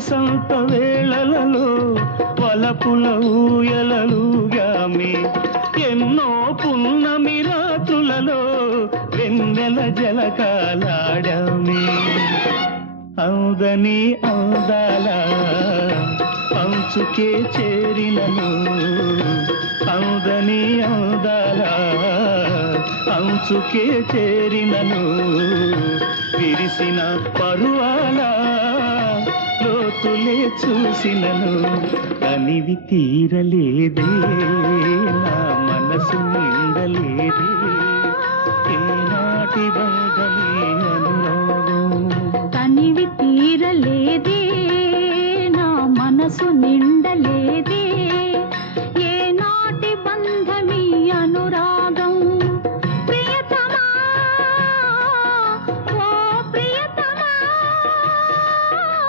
వసంత వేళలలో వలపుల ఊయలలుగామి ఎన్నో పున్నమి రాత్రులలో వెన్నెల జలకాలాడామి అందని అందాల అంచుకే చేరినను అందని అందాల అంచుకే చేరినను విరిసిన పరువాల లోతులే చూసినను అనివి తీరలేదే నా మనసు నిండలేదే ఏనాటి బంధమే అనురాగం తనివి తీరలేదే నా మనసు నిండలేదే